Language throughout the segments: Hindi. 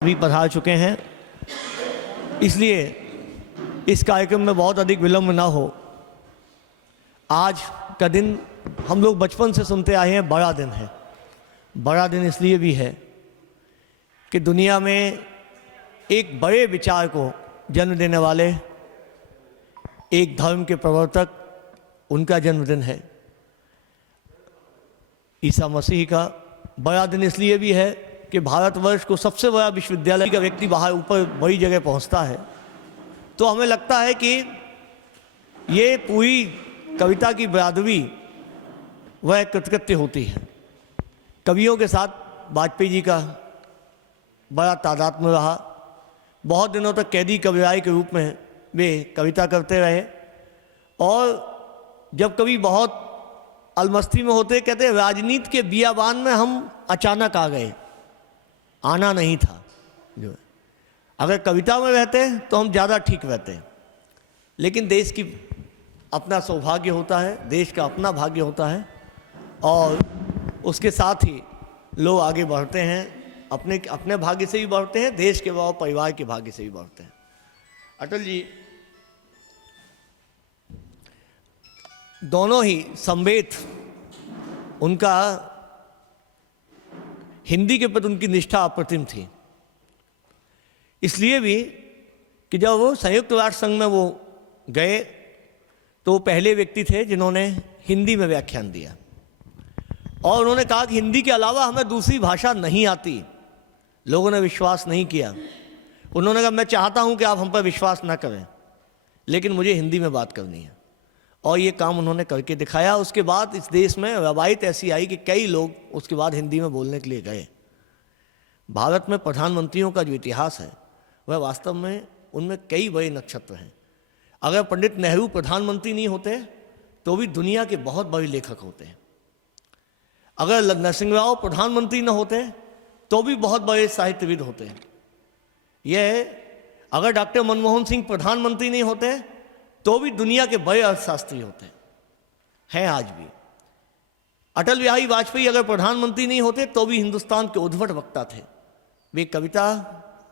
भी पधार चुके हैं, इसलिए इस कार्यक्रम में बहुत अधिक विलंब ना हो। आज का दिन हम लोग बचपन से सुनते आए हैं, बड़ा दिन है। बड़ा दिन इसलिए भी है कि दुनिया में एक बड़े विचार को जन्म देने वाले एक धर्म के प्रवर्तक, उनका जन्मदिन है। ईसा मसीह का बड़ा दिन इसलिए भी है कि भारतवर्ष को सबसे बड़ा विश्वविद्यालय का व्यक्ति बाहर ऊपर बड़ी जगह पहुंचता है, तो हमें लगता है कि ये पूरी कविता की बरादरी वह कृतकृत्य होती है। कवियों के साथ वाजपेयी जी का बड़ा तादात्म्य रहा। बहुत दिनों तक कैदी कविराय के रूप में वे कविता करते रहे, और जब कभी बहुत अलमस्ती में होते, कहते राजनीति के बियाबान में हम अचानक आ गए, आना नहीं था। जो अगर कविता में रहते तो हम ज़्यादा ठीक रहते, लेकिन देश की अपना सौभाग्य होता है, देश का अपना भाग्य होता है, और उसके साथ ही लोग आगे बढ़ते हैं। अपने भाग्य से भी बढ़ते हैं, देश के और परिवार के भाग्य से भी बढ़ते हैं। अटल जी दोनों ही संवेद, उनका हिंदी के प्रति उनकी निष्ठा अप्रतिम थी। इसलिए भी कि जब वो संयुक्त राष्ट्र संघ में वो गए तो वो पहले व्यक्ति थे जिन्होंने हिंदी में व्याख्यान दिया, और उन्होंने कहा कि हिंदी के अलावा हमें दूसरी भाषा नहीं आती। लोगों ने विश्वास नहीं किया। उन्होंने कहा, मैं चाहता हूं कि आप हम पर विश्वास ना करें, लेकिन मुझे हिंदी में बात करनी है, और ये काम उन्होंने करके दिखाया। उसके बाद इस देश में रवायत ऐसी आई कि कई लोग उसके बाद हिंदी में बोलने के लिए गए। भारत में प्रधानमंत्रियों का जो इतिहास है वह वास्तव में उनमें कई बड़े नक्षत्र हैं। अगर पंडित नेहरू प्रधानमंत्री नहीं होते तो भी दुनिया के बहुत बड़े लेखक होते हैं। अगर नरसिंह राव प्रधानमंत्री न होते तो भी बहुत बड़े साहित्यविद होते हैं। यह अगर डॉक्टर मनमोहन सिंह प्रधानमंत्री नहीं होते तो भी दुनिया के बड़े अर्थशास्त्री होते हैं आज भी। अटल बिहारी वाजपेयी अगर प्रधानमंत्री नहीं होते तो भी हिंदुस्तान के उद्भट वक्ता थे। वे कविता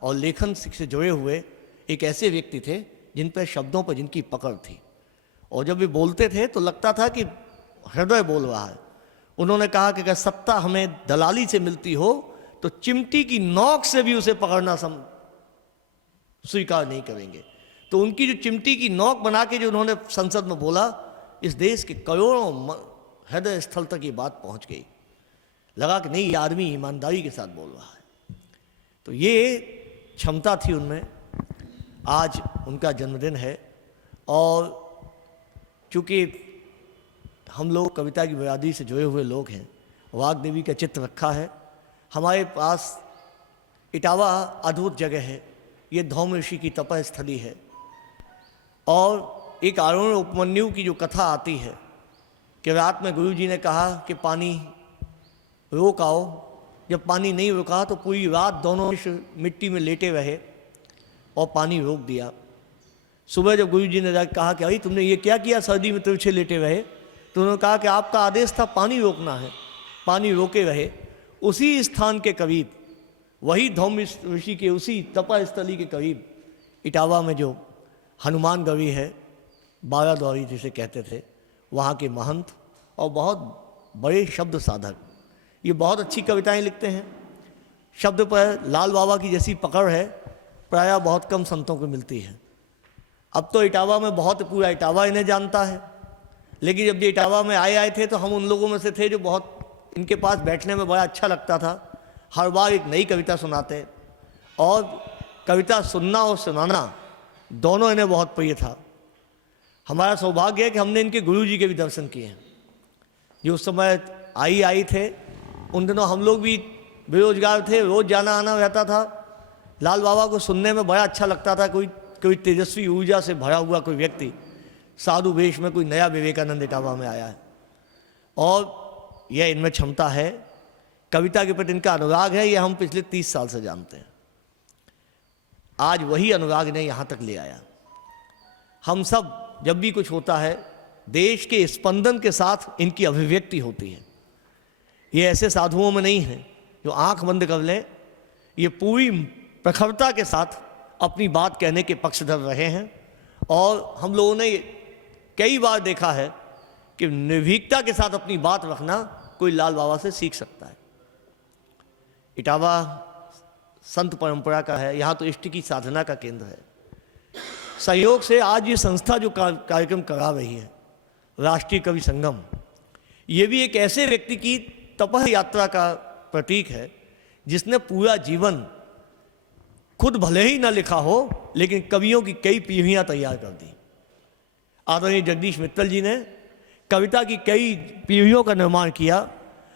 और लेखन से जुड़े हुए एक ऐसे व्यक्ति थे जिन पर शब्दों पर जिनकी पकड़ थी, और जब वे बोलते थे तो लगता था कि हृदय बोल रहा है। उन्होंने कहा कि अगर सत्ता हमें दलाली से मिलती हो तो चिमटी की नोक से भी उसे पकड़ना स्वीकार नहीं करेंगे। तो उनकी जो चिमटी की नोक बना के जो उन्होंने संसद में बोला, इस देश के करोड़ों हृदय स्थल तक ये बात पहुंच गई। लगा कि नहीं, ये आदमी ईमानदारी के साथ बोल रहा है। तो ये क्षमता थी उनमें। आज उनका जन्मदिन है, और चूँकि हम लोग कविता की बिरादरी से जुड़े हुए लोग हैं, वाग देवी का चित्र रखा है हमारे पास। इटावा अद्भुत जगह है, ये धौम ऋषि की तपस्थली है, और एक आरोहण उपमन्यु की जो कथा आती है कि रात में गुरु जी ने कहा कि पानी रोक आओ। जब पानी नहीं रुका तो पूरी रात दोनों मिट्टी में लेटे रहे और पानी रोक दिया। सुबह जब गुरु जी ने जाकर कहा कि अरे तुमने ये क्या किया, सर्दी में तिरछे लेटे रहे, तो उन्होंने कहा कि आपका आदेश था पानी रोकना है, पानी रोके रहे। उसी स्थान के करीब, वही धौम ऋषि के उसी तपस्थली के करीब इटावा में जो हनुमान गढ़ी है, बाराद्वारी जिसे कहते थे, वहाँ के महंत और बहुत बड़े शब्द साधक, ये बहुत अच्छी कविताएं लिखते हैं। शब्द पर लाल बाबा की जैसी पकड़ है, प्रायः बहुत कम संतों को मिलती है। अब तो इटावा में बहुत, पूरा इटावा इन्हें जानता है, लेकिन जब ये इटावा में आए थे तो हम उन लोगों में से थे जो बहुत इनके पास बैठने में बड़ा अच्छा लगता था। हर बार एक नई कविता सुनाते, और कविता सुनना और सुनाना दोनों इन्हें बहुत प्रिय था। हमारा सौभाग्य है कि हमने इनके गुरु जी के भी दर्शन किए हैं। जो उस समय आई थे, उन दिनों हम लोग भी बेरोजगार थे, रोज़ जाना आना रहता था। लाल बाबा को सुनने में बड़ा अच्छा लगता था। कोई तेजस्वी ऊर्जा से भरा हुआ कोई व्यक्ति साधु वेश में, कोई नया विवेकानंद इटावा में आया है, और यह इनमें क्षमता है। कविता के प्रति इनका अनुराग है, यह हम पिछले 30 साल से जानते हैं। आज वही अनुराग ने यहाँ तक ले आया। हम सब जब भी कुछ होता है, देश के स्पंदन के साथ इनकी अभिव्यक्ति होती है। ये ऐसे साधुओं में नहीं है जो आंख बंद कर लें, ये पूरी प्रखरता के साथ अपनी बात कहने के पक्षधर रहे हैं और हम लोगों ने कई बार देखा है कि निर्भीकता के साथ अपनी बात रखना कोई लाल बाबा से सीख सकता है। इटावा संत परंपरा का है, यहाँ तो इष्ट की साधना का केंद्र है। सहयोग से आज ये संस्था जो कार्यक्रम करा रही है, राष्ट्रीय कवि संगम, ये भी एक ऐसे व्यक्ति की तपह यात्रा का प्रतीक है जिसने पूरा जीवन खुद भले ही ना लिखा हो लेकिन कवियों की कई पीढ़ियां तैयार कर दी। आदरणीय जगदीश मित्तल जी ने कविता की कई पीढ़ियों का निर्माण किया।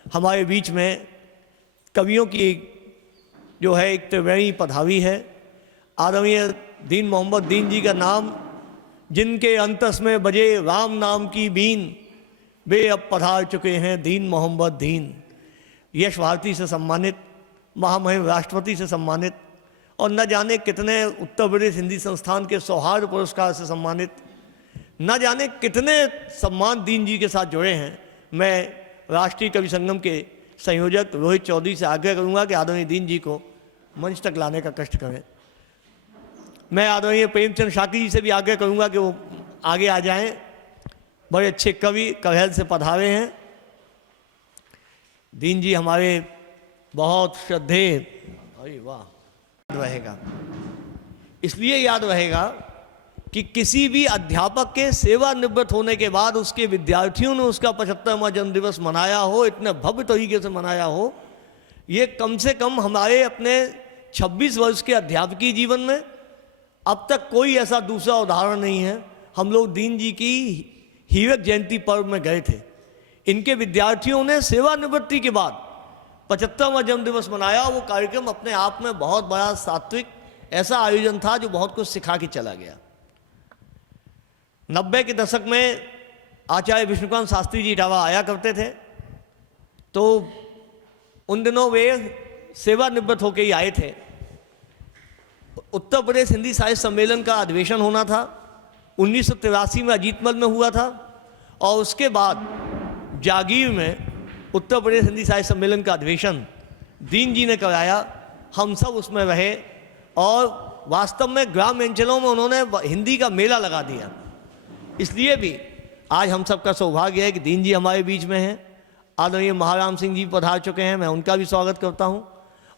हमारे बीच में कवियों की जो है एक त्रिवेणी पधावी है। आदरणीय दीन मोहम्मद दीन जी का नाम, जिनके अंतस में बजे राम नाम की बीन, वे अब पधार चुके हैं दीन मोहम्मद दीन। यश भारती से सम्मानित, महामहिम राष्ट्रपति से सम्मानित और न जाने कितने उत्तर प्रदेश हिंदी संस्थान के सौहार्द पुरस्कार से सम्मानित, न जाने कितने सम्मान दीन जी के साथ जुड़े हैं। मैं राष्ट्रीय कवि संगम के संयोजक रोहित चौधरी से आग्रह करूंगा कि आदरणीय दीन जी को मंच तक लाने का कष्ट करें। मैं आदरणीय प्रेमचंद शाकी जी से भी आग्रह करूंगा कि वो आगे आ जाएं। बड़े अच्छे कवि कवहल से पधारे हैं। दीन जी हमारे बहुत श्रद्धेय, अरे वाह, रहेगा, इसलिए याद रहेगा कि किसी भी अध्यापक के सेवानिवृत्त होने के बाद उसके विद्यार्थियों ने उसका 75वां जन्मदिवस मनाया हो, इतने भव्य तरीके से मनाया हो, ये कम से कम हमारे अपने 26 वर्ष के अध्यापकीय जीवन में अब तक कोई ऐसा दूसरा उदाहरण नहीं है। हम लोग दीन जी की हीरक जयंती पर्व में गए थे। इनके विद्यार्थियों ने सेवानिवृत्ति के बाद 75वां जन्मदिवस मनाया। वो कार्यक्रम अपने आप में बहुत बड़ा सात्विक ऐसा आयोजन था जो बहुत कुछ सिखा के चला गया। 90 के दशक में आचार्य विष्णुकांत शास्त्री जी इटावा आया करते थे, तो उन दिनों वे सेवानिवृत्त होकर ही आए थे। उत्तर प्रदेश हिंदी साहित्य सम्मेलन का अधिवेशन होना था, 1983 में अजीतमल में हुआ था और उसके बाद जागीर में उत्तर प्रदेश हिंदी साहित्य सम्मेलन का अधिवेशन दीन जी ने कराया। हम सब उसमें रहे और वास्तव में ग्राम अंचलों में उन्होंने हिंदी का मेला लगा दिया। इसलिए भी आज हम सबका सौभाग्य है कि दीन जी हमारे बीच में हैं। आदरणीय महाराम सिंह जी पधार चुके हैं, मैं उनका भी स्वागत करता हूं।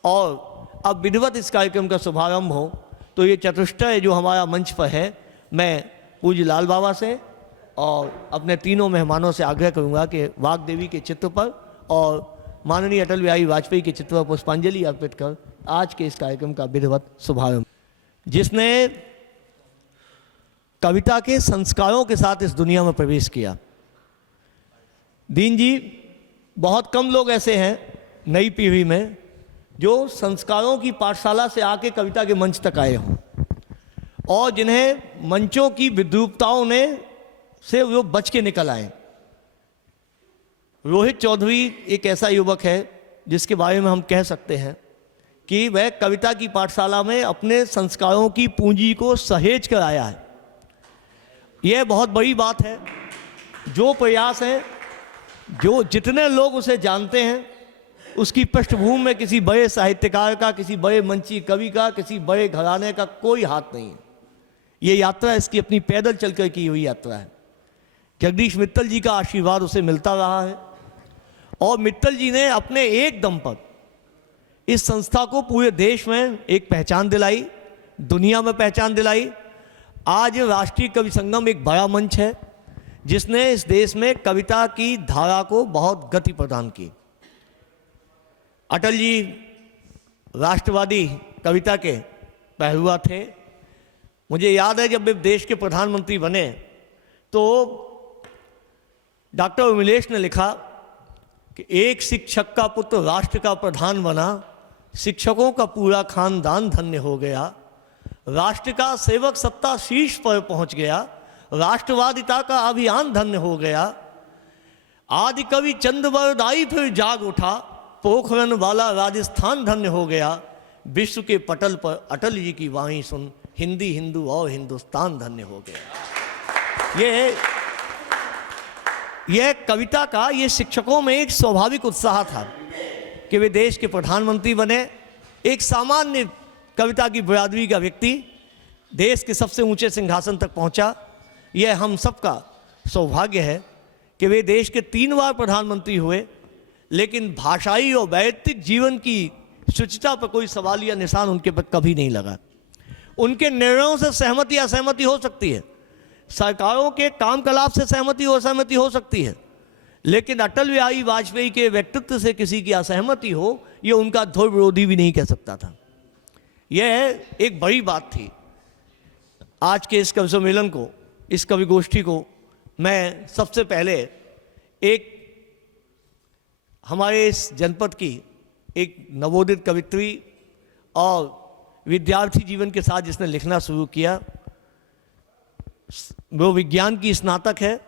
और अब विधिवत इस कार्यक्रम का शुभारंभ हो तो ये चतुष्टय जो हमारा मंच पर है, मैं पूज्य लाल बाबा से और अपने तीनों मेहमानों से आग्रह करूंगा कि वाग्देवी के चित्र पर और माननीय अटल बिहारी वाजपेयी के चित्र पर पुष्पांजलि अर्पित कर आज के इस कार्यक्रम का विधिवत शुभारंभ। जिसने कविता के संस्कारों के साथ इस दुनिया में प्रवेश किया, दीन जी, बहुत कम लोग ऐसे हैं नई पीढ़ी में जो संस्कारों की पाठशाला से आके कविता के मंच तक आए हों और जिन्हें मंचों की विद्रूपताओं ने से वो बच के निकल आए। रोहित चौधरी एक ऐसा युवक है जिसके बारे में हम कह सकते हैं कि वह कविता की पाठशाला में अपने संस्कारों की पूंजी को सहेज कर आया है। यह बहुत बड़ी बात है। जो प्रयास है, जो जितने लोग उसे जानते हैं, उसकी पृष्ठभूमि में किसी बड़े साहित्यकार का, किसी बड़े मंची कवि का, किसी बड़े घराने का कोई हाथ नहीं है। ये यात्रा इसकी अपनी पैदल चलकर की हुई यात्रा है। जगदीश मित्तल जी का आशीर्वाद उसे मिलता रहा है और मित्तल जी ने अपने एक दम पर इस संस्था को पूरे देश में एक पहचान दिलाई, दुनिया में पहचान दिलाई। आज राष्ट्रीय कवि संगम एक बड़ा मंच है जिसने इस देश में कविता की धारा को बहुत गति प्रदान की। अटल जी राष्ट्रवादी कविता के पहलुआ थे। मुझे याद है जब वे देश के प्रधानमंत्री बने तो डॉक्टर उर्मिलेश ने लिखा कि एक शिक्षक का पुत्र राष्ट्र का प्रधान बना, शिक्षकों का पूरा खानदान धन्य हो गया, राष्ट्र का सेवक सत्ता शीर्ष पर पहुंच गया, राष्ट्रवादिता का अभियान धन्य हो गया, आदि कवि चंद्रवरदाई फिर जाग उठा, पोखरन वाला राजस्थान धन्य हो गया, विश्व के पटल पर अटल जी की वाणी सुन, हिंदी हिंदू और हिंदुस्तान धन्य हो गया। यह कविता का, ये शिक्षकों में एक स्वाभाविक उत्साह था कि वे देश के प्रधानमंत्री बने। एक सामान्य कविता की बिरादरी का व्यक्ति देश के सबसे ऊंचे सिंहासन तक पहुंचा। यह हम सबका सौभाग्य है कि वे देश के 3 बार प्रधानमंत्री हुए, लेकिन भाषाई और वैयक्तिक जीवन की शुचिता पर कोई सवाल या निशान उनके पर कभी नहीं लगा। उनके निर्णयों से सहमति या असहमति हो सकती है, सरकारों के कामकलाप से सहमति और असहमति हो सकती है, लेकिन अटल बिहारी वाजपेयी के व्यक्तित्व से किसी की असहमति हो, ये उनका ध्रुव विरोधी भी नहीं कह सकता था। यह एक बड़ी बात थी। आज के इस कवि सम्मेलन को, इस कवि गोष्ठी को मैं सबसे पहले एक हमारे इस जनपद की एक नवोदित कवित्री और विद्यार्थी जीवन के साथ जिसने लिखना शुरू किया, वो विज्ञान की स्नातक है,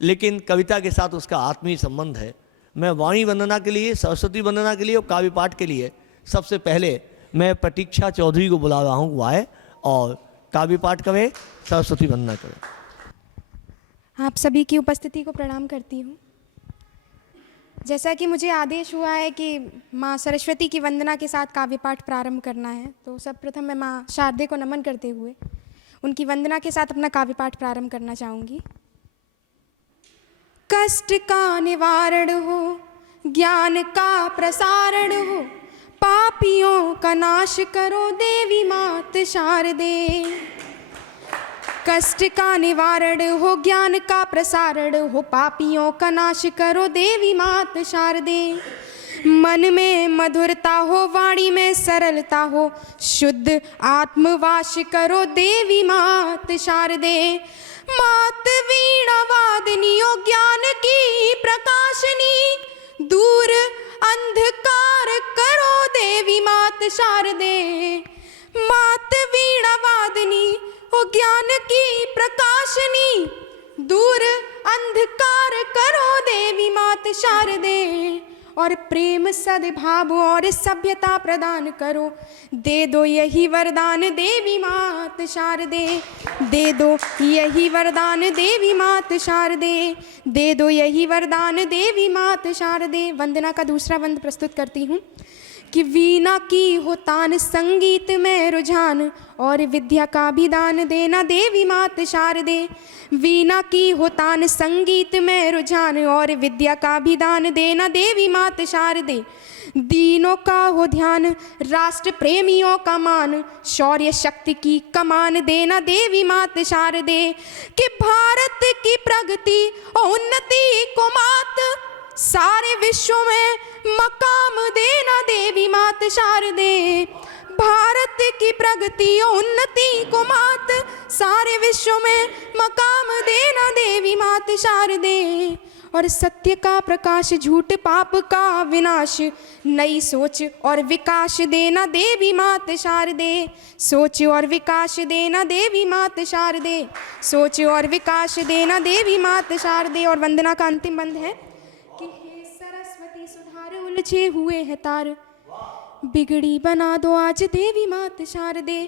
लेकिन कविता के साथ उसका आत्मीय संबंध है। मैं वाणी वंदना के लिए, सरस्वती वंदना के लिए और काव्य पाठ के लिए सबसे पहले मैं प्रतीक्षा चौधरी को बुला रहा हूँ, वो आए और काव्य पाठ करे, सरस्वती वंदना करे। आप सभी की उपस्थिति को प्रणाम करती हूँ। जैसा कि मुझे आदेश हुआ है कि माँ सरस्वती की वंदना के साथ काव्य पाठ प्रारंभ करना है, तो सर्वप्रथम मैं माँ शारदे को नमन करते हुए उनकी वंदना के साथ अपना काव्य पाठ प्रारंभ करना चाहूँगी। कष्ट का निवारण हो, ज्ञान का प्रसारण हो, पापियों का नाश करो देवी मात शारदे। कष्ट का निवारण हो, ज्ञान का प्रसारण हो, पापियों का नाश करो देवी मात शारदे। मन में मधुरता हो, वाणी में सरलता हो, शुद्ध आत्मवास करो देवी मात शारदे। मात वीणा वादनी ओ ज्ञान की प्रकाशनी, दूर अंधकार करो देवी मात शारदे। मात वीणा वादनी ओ ज्ञान की प्रकाशनी, दूर अंधकार करो देवी मात शारदे। और प्रेम सद्भाव और सभ्यता प्रदान करो, दे दो यही वरदान देवी मात शारदे। दे दो यही वरदान देवी मात शारदे, दे दो यही वरदान देवी मात शारदे। वंदना का दूसरा वंद प्रस्तुत करती हूँ कि वीणा की हो तान, संगीत में रुझान, और विद्या का भी दान देना देवी मात शारदे। वीणा की हो तान, संगीत में रुझान, और विद्या का भी दान देना देवी मात शारदे। दीनों का हो ध्यान, राष्ट्र प्रेमियों का मान, शौर्य शक्ति की कमान देना देवी मात शारदे। कि भारत की प्रगति और उन्नति को मात, सारे विश्व में मकाम देना देवी मात शारदे। भारत की प्रगति और उन्नति को मात, सारे विश्व में मकाम देना देवी मात शारदे। और सत्य का प्रकाश, झूठ पाप का विनाश, नई सोच और विकास देना देवी मात शारदे। सोच और विकास देना देवी मात शारदे, सोच और विकास देना देवी मात शारदे। और वंदना का अंतिम बंद है कि हे सरस्वती सुधार उलझे हुए हैं तार, बिगड़ी बना दो आज देवी मात शारदे।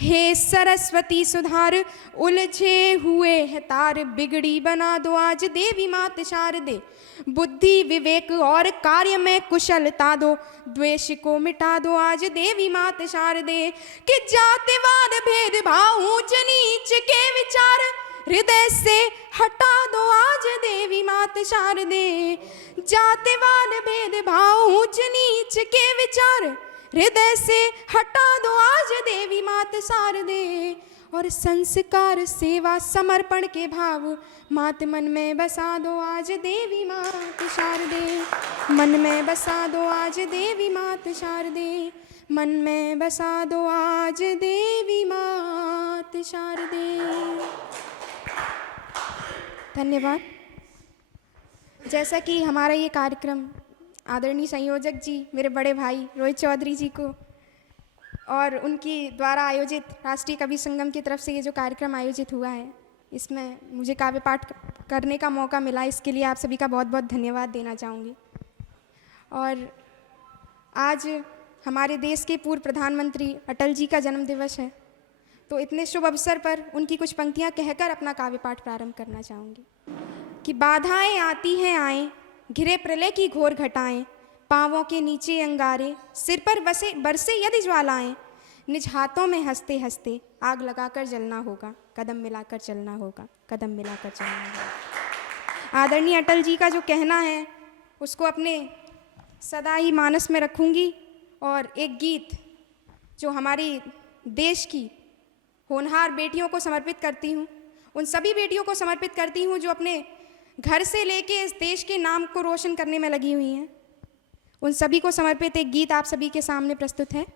हे सरस्वती सुधार उलझे हुए हैं तार, बिगड़ी बना दो आज देवी मात शारदे। बुद्धि विवेक और कार्य में कुशलता दो, द्वेष को मिटा दो आज देवी मात शारदे। कि जातिवाद भेदभाव ऊंच नीच के विचार, हृदय से हटा दो आज देवी मात शारदे। जातिवाद भेदभाव ऊंच नीच के विचार, हृदय से हटा दो आज देवी मात शारदे। और संस्कार सेवा समर्पण के भाव, मात मन में बसा दो आज देवी मात शारदे। मन में बसा दो आज देवी मात शारदे, मन में बसा दो आज देवी मात शारदे। धन्यवाद। जैसा कि हमारा ये कार्यक्रम आदरणीय संयोजक जी, मेरे बड़े भाई रोहित चौधरी जी को और उनकी द्वारा आयोजित राष्ट्रीय कवि संगम की तरफ से ये जो कार्यक्रम आयोजित हुआ है, इसमें मुझे काव्य पाठ करने का मौका मिला, इसके लिए आप सभी का बहुत बहुत धन्यवाद देना चाहूँगी। और आज हमारे देश के पूर्व प्रधानमंत्री अटल जी का जन्म दिवस है, तो इतने शुभ अवसर पर उनकी कुछ पंक्तियाँ कहकर अपना काव्य पाठ प्रारंभ करना चाहूँगी। कि बाधाएं आती हैं आएँ, घिरे प्रलय की घोर घटाएं, पाँवों के नीचे अंगारे, सिर पर बरसे यदि ज्वालाएं, निज हाथों में हंसते हंसते आग लगाकर जलना होगा, कदम मिलाकर चलना होगा, कदम मिलाकर चलना होगा। आदरणीय अटल जी का जो कहना है उसको अपने सदा ही मानस में रखूंगी। और एक गीत जो हमारी देश की होनहार बेटियों को समर्पित करती हूँ, उन सभी बेटियों को समर्पित करती हूँ जो अपने घर से लेके इस देश के नाम को रोशन करने में लगी हुई हैं। उन सभी को समर्पित एक गीत आप सभी के सामने प्रस्तुत है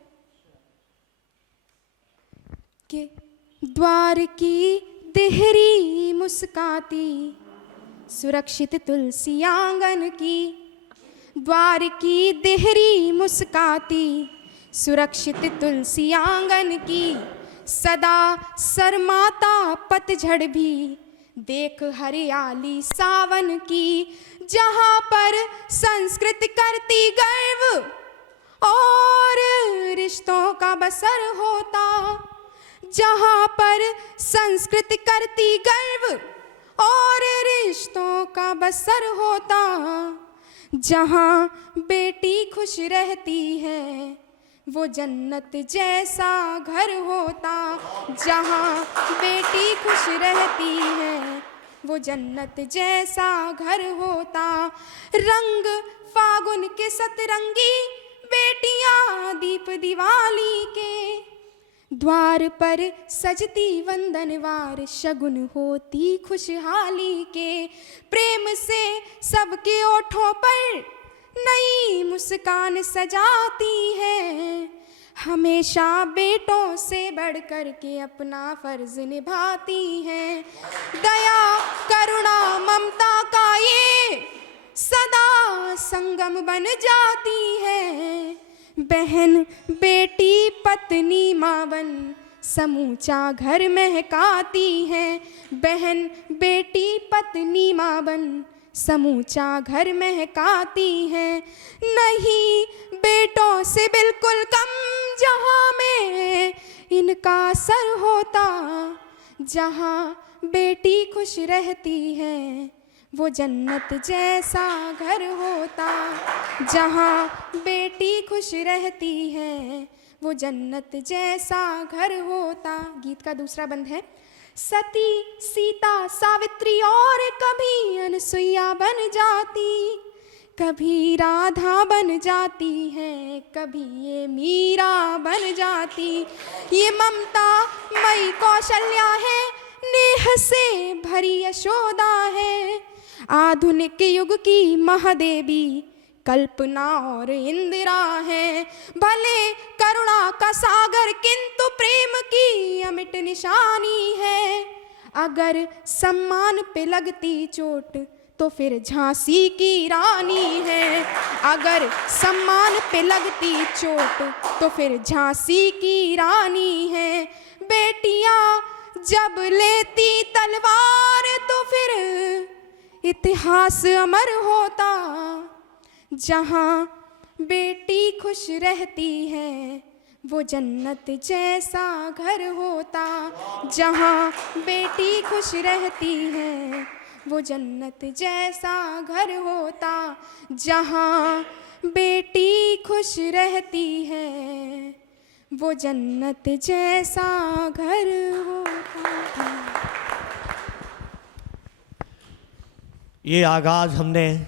कि द्वार की देहरी मुस्काती सुरक्षित तुलसी आंगन की, द्वार की देहरी मुस्काती सुरक्षित तुलसी आंगन की, सदा शर्माता पतझड़ भी देख हरियाली सावन की, जहाँ पर संस्कृत करती गर्व और रिश्तों का बसर होता, जहाँ पर संस्कृत करती गर्व और रिश्तों का बसर होता, जहाँ बेटी खुश रहती है वो जन्नत जैसा घर होता, जहाँ बेटी खुश रहती है वो जन्नत जैसा घर होता। रंग फागुन के सतरंगी बेटियां दीप दिवाली के, द्वार पर सजती वंदनवार शगुन होती खुशहाली के, प्रेम से सबके ओठों पर नई मुस्कान सजाती है, हमेशा बेटों से बढ़ कर के अपना फर्ज निभाती है। दया करुणा ममता का ये सदा संगम बन जाती है, बहन बेटी पत्नी माँ बन समूचा घर महकाती है, बहन बेटी पत्नी माँ बन समूचा घर महकाती है। नहीं बेटों से बिल्कुल कम जहाँ में इनका सर होता, जहाँ बेटी खुश रहती है वो जन्नत जैसा घर होता, जहाँ बेटी खुश रहती है वो जन्नत जैसा घर होता। गीत का दूसरा बंद है, सती सीता सावित्री और कभी अनसुईया बन जाती, कभी राधा बन जाती है, कभी ये मीरा बन जाती, ये ममता मई कौशल्या है, नेह से भरी यशोदा है, आधुनिक युग की महादेवी कल्पना और इंदिरा है, भले करुणा का सागर किंतु प्रेम की अमिट निशानी है, अगर सम्मान पे लगती चोट तो फिर झांसी की रानी है, अगर सम्मान पे लगती चोट तो फिर झांसी की रानी है, बेटियां जब लेती तलवार तो फिर इतिहास अमर होता, जहाँ बेटी खुश रहती है वो जन्नत जैसा घर होता, जहाँ बेटी खुश रहती है वो जन्नत जैसा घर होता, जहाँ बेटी खुश रहती है वो जन्नत जैसा घर होता। ये आगाज़ हमने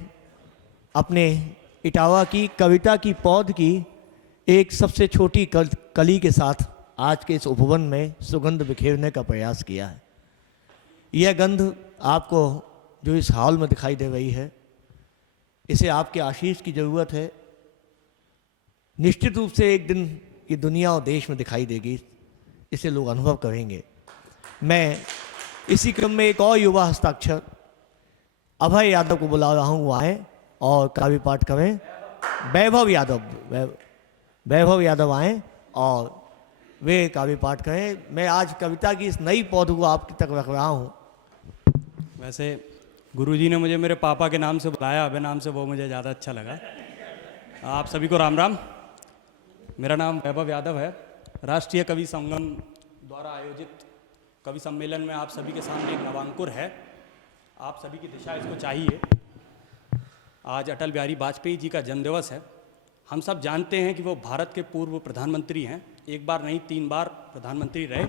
अपने इटावा की कविता की पौध की एक सबसे छोटी कली के साथ आज के इस उपवन में सुगंध बिखेरने का प्रयास किया है। यह गंध आपको जो इस हॉल में दिखाई दे रही है, इसे आपके आशीष की ज़रूरत है। निश्चित रूप से एक दिन ये दुनिया और देश में दिखाई देगी, इसे लोग अनुभव करेंगे। मैं इसी क्रम में एक और युवा हस्ताक्षर अभय यादव को बुला रहा हूँ, वो आए और काव्य पाठ करें। वैभव यादव आए और वे काव्य पाठ करें। मैं आज कविता की इस नई पौध को आपकी तक रख रहा हूँ। वैसे गुरुजी ने मुझे मेरे पापा के नाम से बुलाया, अभय नाम से, वो मुझे ज़्यादा अच्छा लगा। आप सभी को राम राम। मेरा नाम वैभव यादव है। राष्ट्रीय कवि संगम द्वारा आयोजित कवि सम्मेलन में आप सभी के सामने एक नवांकुर है। आप सभी की दिशा इसको चाहिए। आज अटल बिहारी वाजपेयी जी का जन्मदिवस है। हम सब जानते हैं कि वो भारत के पूर्व प्रधानमंत्री हैं एक बार नहीं 3 बार प्रधानमंत्री रहे,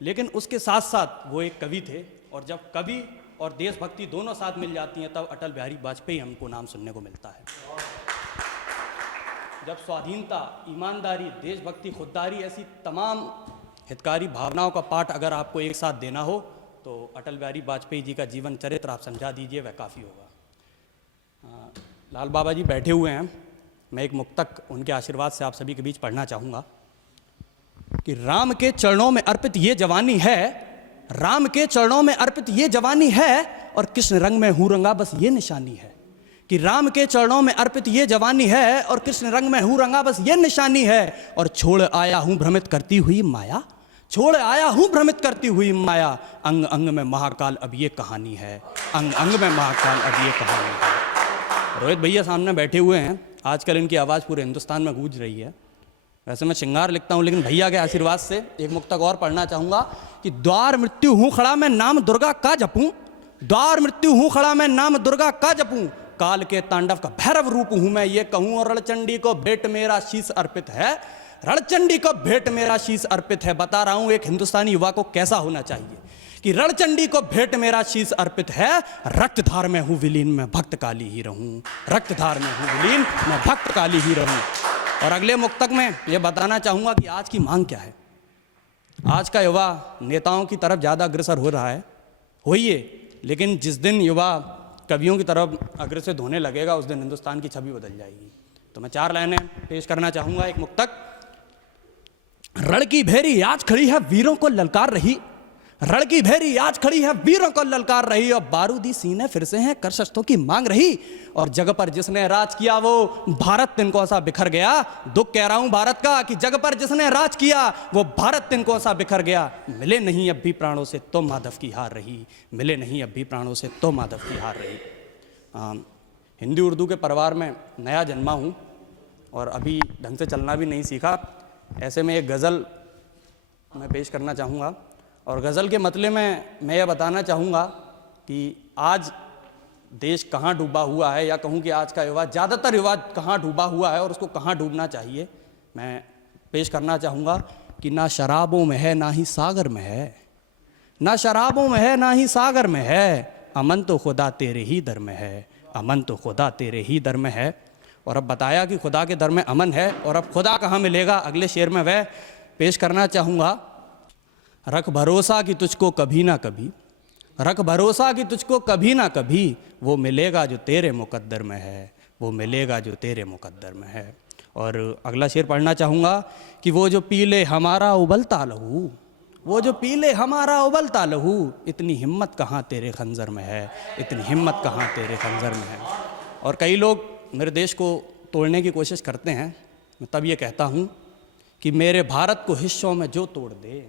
लेकिन उसके साथ साथ वो एक कवि थे, और जब कवि और देशभक्ति दोनों साथ मिल जाती हैं तब अटल बिहारी वाजपेयी हमको नाम सुनने को मिलता है। जब स्वाधीनता, ईमानदारी, देशभक्ति, खुददारी, ऐसी तमाम हितकारी भावनाओं का पाठ अगर आपको एक साथ देना हो तो अटल बिहारी वाजपेयी जी का जीवन चरित्र आप समझा दीजिए, वह काफ़ी होगा। लाल बाबा जी बैठे हुए हैं, मैं एक मुक्तक उनके आशीर्वाद से आप सभी के बीच पढ़ना चाहूँगा कि राम के चरणों में अर्पित ये जवानी है, राम के चरणों में अर्पित ये जवानी है, और कृष्ण रंग में हूँ रंगा बस ये निशानी है। कि राम के चरणों में अर्पित ये जवानी है, और कृष्ण रंग में हूँ रंगा बस ये निशानी है, और छोड़ आया हूँ भ्रमित करती हुई माया, छोड़ आया हूँ भ्रमित करती हुई माया, अंग अंग में महाकाल अब ये कहानी है, अंग अंग में महाकाल अब ये कहानी है। रोहित भैया सामने बैठे हुए हैं, आजकल इनकी आवाज़ पूरे हिंदुस्तान में गूंज रही है। वैसे मैं श्रृंगार लिखता हूँ, लेकिन भैया के आशीर्वाद से एक मुक्तक और पढ़ना चाहूँगा कि द्वार मृत्यु हूँ खड़ा मैं नाम दुर्गा का जपूँ, द्वार मृत्यु हूँ खड़ा मैं नाम दुर्गा का जपूँ, काल के तांडव का भैरव रूप हूँ मैं ये कहूँ, और रणचंडी को भेंट मेरा शीश अर्पित है, रणचंडी को भेंट मेरा शीश अर्पित है। बता रहा हूँ एक हिंदुस्तानी युवा को कैसा होना चाहिए कि रणचंडी को भेंट मेरा शीश अर्पित है, रक्तधार में हूँ विलीन मैं भक्त काली ही रहूँ, रक्तधार में हूँ विलीन मैं भक्त काली ही रहूँ। और अगले मुक्तक में ये बताना चाहूँगा कि आज की मांग क्या है। आज का युवा नेताओं की तरफ ज़्यादा अग्रसर हो रहा है, होइए, लेकिन जिस दिन युवा कवियों की तरफ अग्रसर होने लगेगा उस दिन हिंदुस्तान की छवि बदल जाएगी। तो मैं 4 लाइनें पेश करना चाहूँगा। एक मुक्तक, रण की भेरी आज खड़ी है वीरों को ललकार रही, रण की भेरी आज खड़ी है वीरों को ललकार रही, और बारूदी सीने फिर से हैं कर शस्त्रों की मांग रही, और जग पर जिसने राज किया वो भारत तिनको सा बिखर गया। दुख कह रहा हूं भारत का कि जग पर जिसने राज किया वो भारत तिनको सा बिखर गया, मिले नहीं अब भी प्राणों से तो माधव की हार रही, मिले नहीं अब भी प्राणों से तो माधव की हार रही। हिंदी उर्दू के परिवार में नया जन्मा हूँ और अभी ढंग से चलना भी नहीं सीखा। ऐसे में एक गज़ल मैं पेश करना चाहूँगा, और गज़ल के मतले में मैं यह बताना चाहूँगा कि आज देश कहाँ डूबा हुआ है, या कहूँ कि आज का युवा, ज़्यादातर युवा कहाँ डूबा हुआ है और उसको कहाँ डूबना चाहिए। मैं पेश करना चाहूँगा कि ना शराबों में है ना ही सागर में है, ना शराबों में है ना ही सागर में है, अमन तो खुदा तेरे ही दर में है, अमन तो खुदा तेरे ही दर में है। और अब बताया कि खुदा के दर में अमन है, और अब खुदा कहाँ मिलेगा, अगले शेर में वह पेश करना चाहूँगा। रख भरोसा कि तुझको कभी ना कभी, रख भरोसा कि तुझको कभी ना कभी, वो मिलेगा जो तेरे मुकद्दर में है, वो मिलेगा जो तेरे मुकद्दर में है। और अगला शेर पढ़ना चाहूँगा कि वो जो पी ले हमारा उबलता लहू, वो जो पी ले हमारा उबलता लहू, इतनी हिम्मत कहाँ तेरे खंजर में है, इतनी हिम्मत कहाँ तेरे खंजर में है। और कई लोग मेरे देश को तोड़ने की कोशिश करते हैं, मैं तब ये कहता हूँ कि मेरे भारत को हिस्सों में जो तोड़ दे,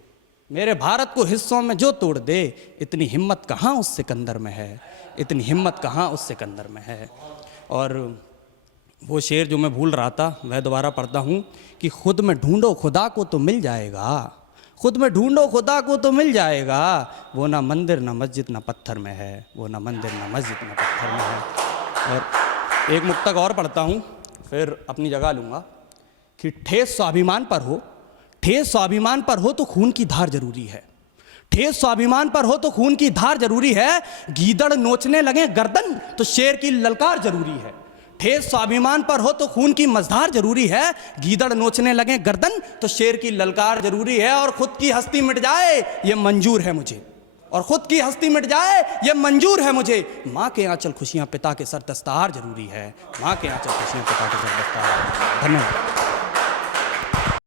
मेरे भारत को हिस्सों में जो तोड़ दे, इतनी हिम्मत कहाँ उस सिकंदर में है, इतनी हिम्मत कहाँ उस सिकंदर में है। और वो शेर जो मैं भूल रहा था वह दोबारा पढ़ता हूँ कि खुद में ढूंढो खुदा को तो मिल जाएगा, खुद में ढूंढो खुदा को तो मिल जाएगा, वो ना मंदिर ना मस्जिद ना पत्थर में है, वो ना मंदिर ना मस्जिद ना पत्थर में है। और एक मुक्तक और पढ़ता हूँ फिर अपनी जगह लूँगा कि ठेस स्वाभिमान पर हो, ठेस स्वाभिमान पर हो तो खून की धार जरूरी है, ठेस स्वाभिमान पर हो तो खून की धार जरूरी है, गीदड़ नोचने लगे गर्दन तो शेर की ललकार जरूरी है, ठेस स्वाभिमान पर हो तो खून की मझधार जरूरी है, गीदड़ नोचने लगे गर्दन तो शेर की ललकार जरूरी है। और खुद की हस्ती मिट जाए ये मंजूर है मुझे, और खुद की हस्ती मिट जाए ये मंजूर है मुझे, माँ के आंचल खुशियाँ पिता के सर दस्तार जरूरी है, माँ के आंचल खुशियाँ पिता के सर दस्तार। धन्यवाद।